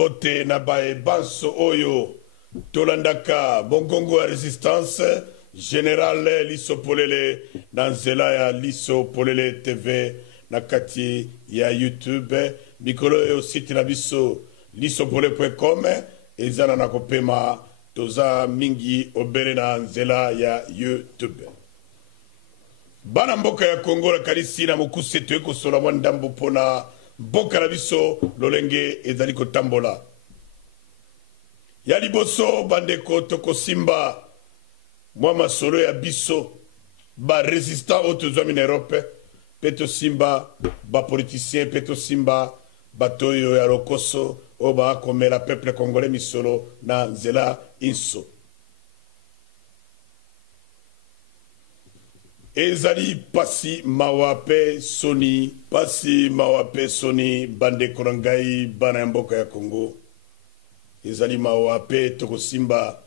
mbote na bae banso oyo tolandaka bongongo ya resistance général Liso Polele na nzela ya Liso Polele TV na kati ya YouTube mikolo yo site na biso lisopolele.com ezana na kopema toza mingi obere na nzela ya YouTube. Bana mboka ya Kongo la kalisi na mokuse to ekosola mwa ndambo pona mboka na biso lolenge ezali kotambola. Ya liboso bandeko tokosimba mwa masolo ya biso ba resistant autozwami na Europe peto simba ba politicien peto simba batoyo ya lokoso oba komela peuple congolais misolo na nzela inso. Ezali pasi mawape soni bande korangai bana mboka ya Kongo. Ezali mawape tokosimba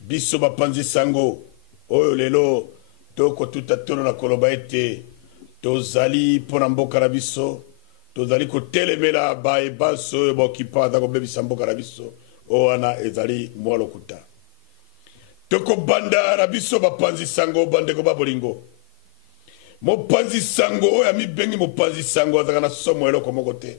biso bapanzi sango oyo lelo toko tutatono na koloba ete tozali pona mboka na biso tozali kotelemela bae baso oyo baokipa aza kobebisa mboka na biso oyo wana ezali mwa lokuta tokobanda na biso bapanzi sango bandeko babolingo. Mopanzi sango oyo amibengi mopanzi sango azaka na somo eloko moko te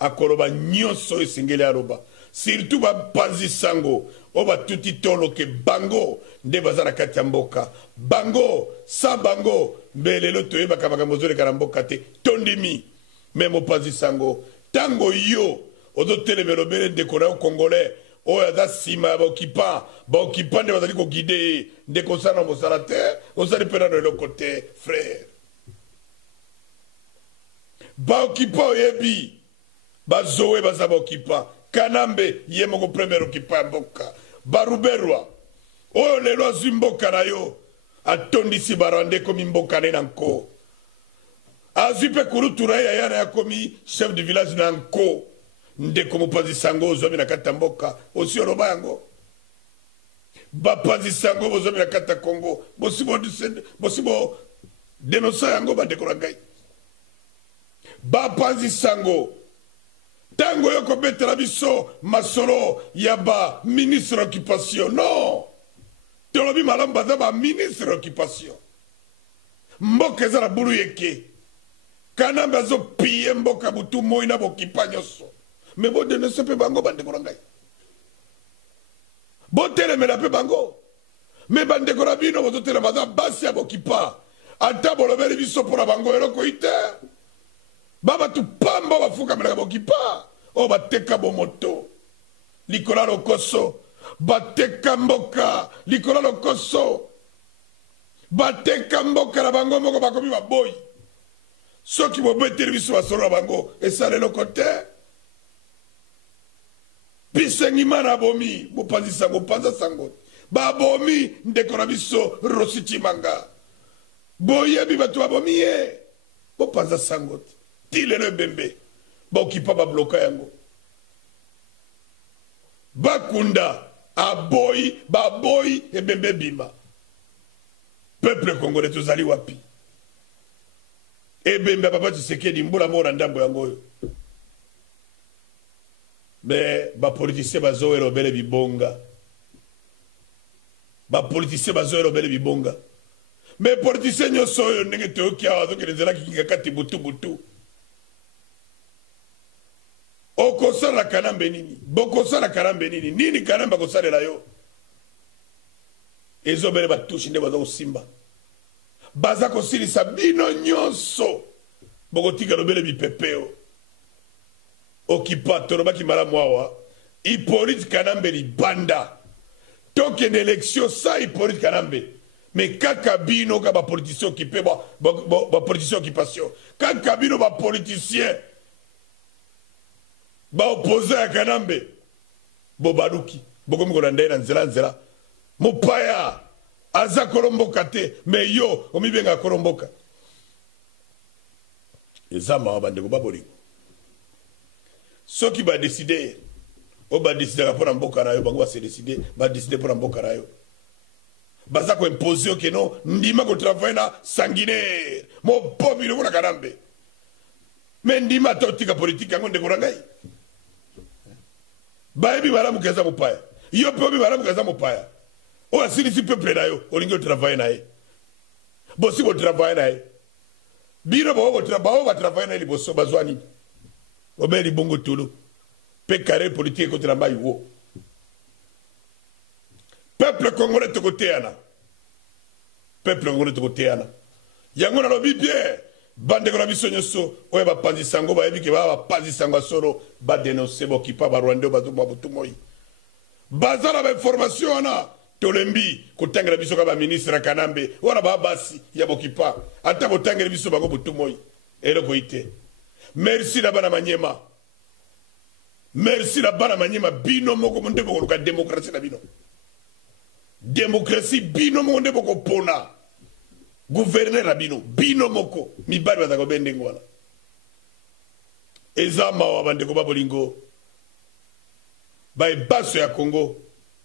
akoloba nyonso esengeli aloba surtout bapanzi sango oyo batuti toloke bango nde baza na kati ya mboka bango sa bango mbe lelo toyebaka makambo ozoleka na mboka te tondimi me mopanzi sango tango yo ozotelemela obele ndeko na yo congolais oyo aza nsima ya baokipa nde bazali kogide ye ndeko osala na mosala te osali mpe nano eloko te frère. Baokipa oyebi bazowe baza baokipa Kanambe ye moko premier okipa ya mboka baruberwa oyo lelo azwi mboka na yo atondisi barwande komi mboka ne na nko azwi mpe kurutura ye yayana ya komi chef de village na nko ndeko mopanzi sango ozwami na kati ya mboka osi oloba yango bapanzi sango bozwami na kati ya Kongo bosi bo denosa yango bandeko na ngai bapanzi sango tango yo kobetela biso masolo ya ba ministre occupation non tolobi malamu baza ba ministre occupation mboka eza na bulu yeke Kanambe azopiye mboka butu moi na bokipa nyonso me bodenese mpe bango bandeko na ngai botelemela mpe bango me bandeko na bino bozotelema baza basi ya bokipa ata bolobeli biso mpona bango eloko ite babatu pamba bafukamelaka bokipa oyo bateka bomoto likola lokoso bateka mboka likola lokoso bateka mboka na bango moko bakomi baboyi soki bobeteli biso basolo na bango esala eloko te pisengima na bomi bopanzi sango panza sango babomi ndeko na biso Rosi Chimanga boyebi bato babomi ye bopanza sango te ti lelo ebembe baokipa babloka yango bakunda baboyi ebembe bima peuple congolais tozali wapi ebembe papa Tshisekedi mbula mora ndambo yango oyo me bapolitisien bazowela obele bibonga me politisien nyonso oyo ndenge toyoki awa azokende nzelaki kinga kati butu okosala Kanambe nini bokosala Kanambe nini nini Kanambe akosalela yo ezobele batushi nde baza kosimba baza kosilisa bino nyonso bokotika lobele bipepeo okipa tolobaki malamu awa Hippolyte Kanambe libanda tokende élection sa Hippolyte Kanambe me kaka bino ka bapoliticien okipe bapoliticien occupation kaka bino bapoliticien baopose ya Kanambe bobaluki bokomi kolanda ye na nzela mopaya aza kolomboka te me yo omibenga kolomboka eza mawa bandeko babolingo soki badeside oyo badesidaka mpona mboka na yo bango badeside mpona mboka na yo baza koimpose yo keno ndima kotravaille na sanguinaire mobomi longo na Kanambe me ndima ata otika politike yango ndeko na ngai bayebi malamu kaza mopaya yo pe obi malamu kaza mopaya o asilisi peuple na yo olingi otravaille na ye bosi botravaille na ye bino bao batravaille na ye liboso bazwa nini obeli bongo tolo pe carré politique contre la maille wo peuple congolais tokoteana peuple congolais tokoteana yango na lobi bien bande kona biso nyoso oya bapanzi sango bayebi ke bapanzi sango solo ba dénoncer bokipa ba Rwanda bazuma butumoi bazala ba information wana tolembi kotangela biso ka ba ministre Kanambe wana ba basi ya bokipa ata botangela biso bango butumoi eloko ite merci na bana manyema merci na bana manyema bino moko monde boko ka démocratie na bino démocratie bino monde boko pona gouverneur na bino moko mibali bazako bendengo wana ezama wa bandeko babolingo ba baso ya Congo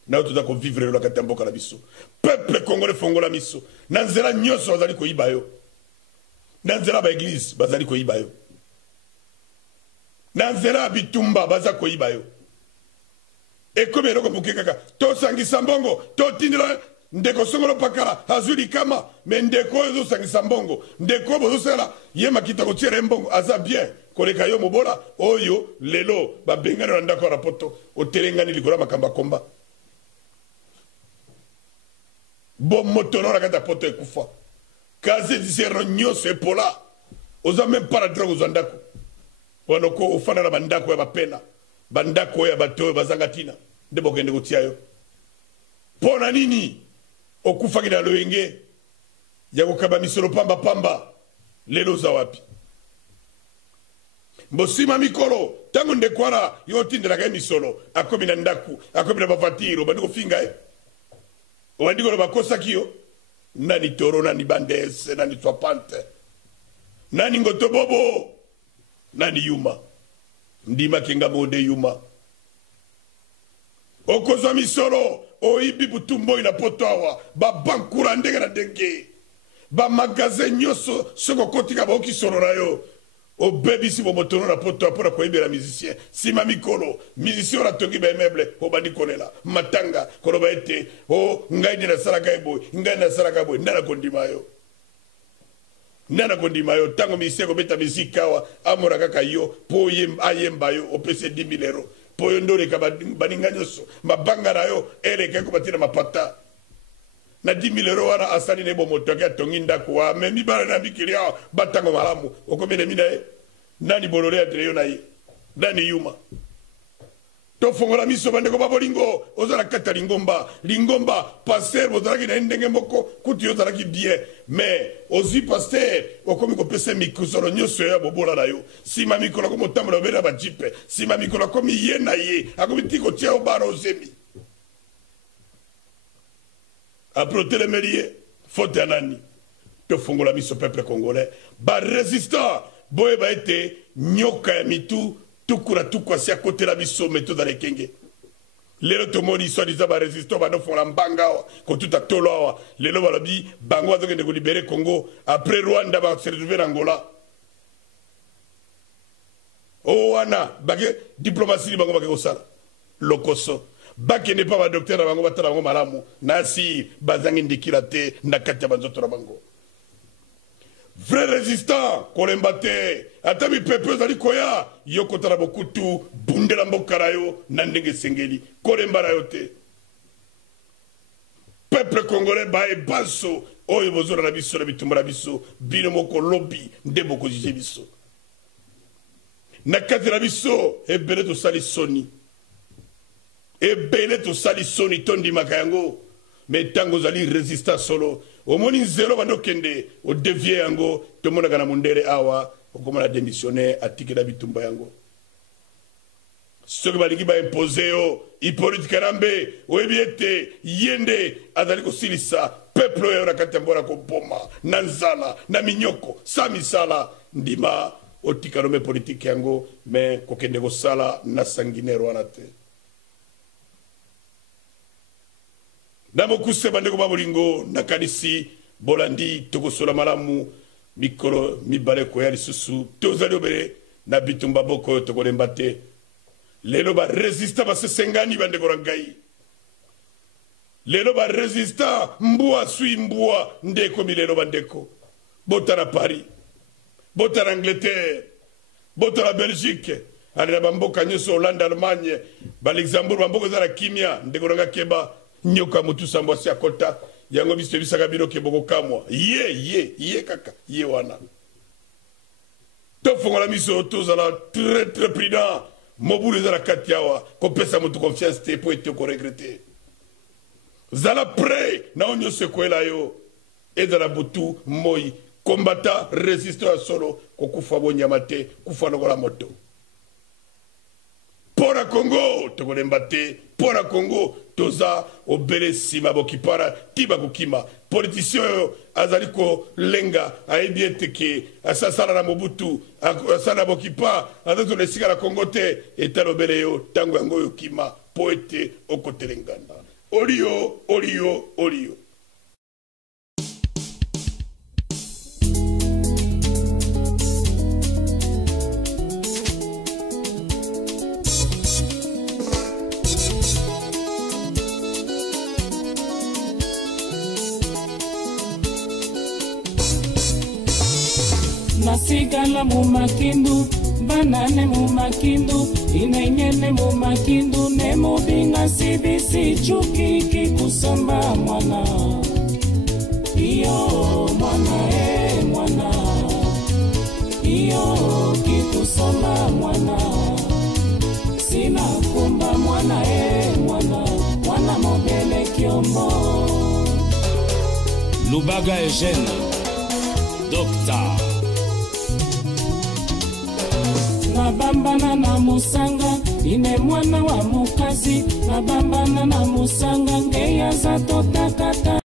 na tuza ko vivre la katamboka na biso peuple congolais fongola miso na nzela nyoso bazali ko ibayo na nzela ba église bazali ko ibayo na nzela bitumba bazali ko ibayo ekomi eloko muke kaka tosangisa mbongo totindela ndeko songolo pakala azuli kama me ndeko ezo sangisa mbongo ndeko bozosala ye makita kotiere mbongo aza bien koleka yo mobola oyo lelo babengana na ndako rapoto otelengani likola makamba komba bon motono la kata poto ekufa kaze disero nyoso epola oza même pas la drogue za ndako wanoko ofana na bandako ya bapena bandako ya bato bazangatina ndebo kende kotia yo pona nini okufaki na loenge ya kokaba misolo pamba pamba lelo za wapi mbosima mikolo tango ndekwara yo tindela ka misolo akomi na ndaku akomi na bavatiro bandiko finga wandiko lo bakosa kiyo nani toro nani bandese nani twapante nani ngotobobo nani yuma ndima kenga mode yuma okozwa misolo oibi butumbo ina potoawa ba bankura ndenge na ndenge ba magasin nyoso soko kotika ba okisolo na yo o bebi si bomotono na poto apora ko ibera musicien sima mikolo musicien la tongi ba meuble o bandi kolela matanga kono ba ete o ngai ni na salaka ebo ngai na salaka ebo ndana kondima yo tango musicien ko beta musika wa amora kaka yo po yem ayemba yo o pese 10,000 euros po yo ndole ka baninga nyoso mabanga na yo ele ke ko batira mapata na 10,000 euros wana asali ne bo moto ka tongi ndako wa me mibara na bikilia batango malamu okomene mina nani bolole ya treyo na ye nani yuma to fongola miso bande ko babolingo ozala kata lingomba pasteur bozalaki na ndenge moko kuti ozalaki bien mais ozi pasteur okomi ko pesa mikusoro nyoso ya bobola na yo sima mikolo ko motambola bela ba jipe sima mikolo komi ye na ye akomi tiko tia obara ozemi après le melier faute anani to fongola miso peuple congolais ba résistant boye ba été nyoka ya mitu tukura tukwa si à côté la biso méthode dans les kenge lelo tomoni soit disant ba résistant ba no fongola mbanga ko tout a tolo lelo balobi bango azokende ko libérer Congo après Rwanda ba se retrouver Angola o wana bagé diplomatie bango bagé ko sala lokoso baki n'est pas ma docteur bango batala bango malamu nasi bazangi ndikila te ndakati banzoto na bango vrai résistant kolembate atami pepe zali koya yoko tala bokutu bundela mbokara yo na ndenge sengeli kolembara yo te peuple congolais ba e baso oyo bozora na biso na bitumba na biso bino moko lobby ndebo ko jije biso nakati na biso ebele to sali soni ebele to sali soni tondi makayango mais tango zali résistant solo omoni nzelo bando kende o dévier yango to mona kana mundere awa okomona démissionner atikela bitumba yango soki balingi ba imposer yo Hippolyte Kanambe oyebiete yende azali ko silisa peuple yo nakati mbora ko boma na nzala na minyoko sa misala ndima otikalome politique yango mais kokende ko sala na sanguinaire wana te namokuse bandeko babolingo nakanisi bolandi tokosola malamu mikolo mibale ko ya lisusu tozali obele na bitumba boko tokolemba te lelo ba resista ba sengani bande korangai lelo ba resista mbua sui mbua ndeko milelo bandeko botara Paris botara Angleterre botara Belgique alina bamboka nyoso Hollande Allemagne ba Luxembourg bamboka zara kimia ndeko ranga keba nyoka mutu sambo sia kota yango biso bisaka bino keboko kamwa ye kaka ye wana to fongola miso tozala très prudent mobulu zara katiawa ko pesa mutu confiance te po ete ko regretter zala prêt na onyo sekwela yo ezala butu moi combattant résistant solo ko kufa bonyama te kufa lokola moto pora Congo tokolemba te pora Congo toza obele sima bokipara tiba kukima politicien azali ko lenga ayebi ete ke asasala na Mobutu asala bokipa azato lesika la Congo te etalo bele yo tango yango yo kima po ete okotelengana Olio. Nasigala mumakindu banane mumakindu inenyene mumakindu nemubinga sibisi chukiki kusamba mwana iyo mwana iyo kikusamba mwana sina kumba mwana mobele kiombo Lubaga Eugène Docteur nabambana na musanga ine mwana wa mukazi nabambana na musanga ngeya za totakata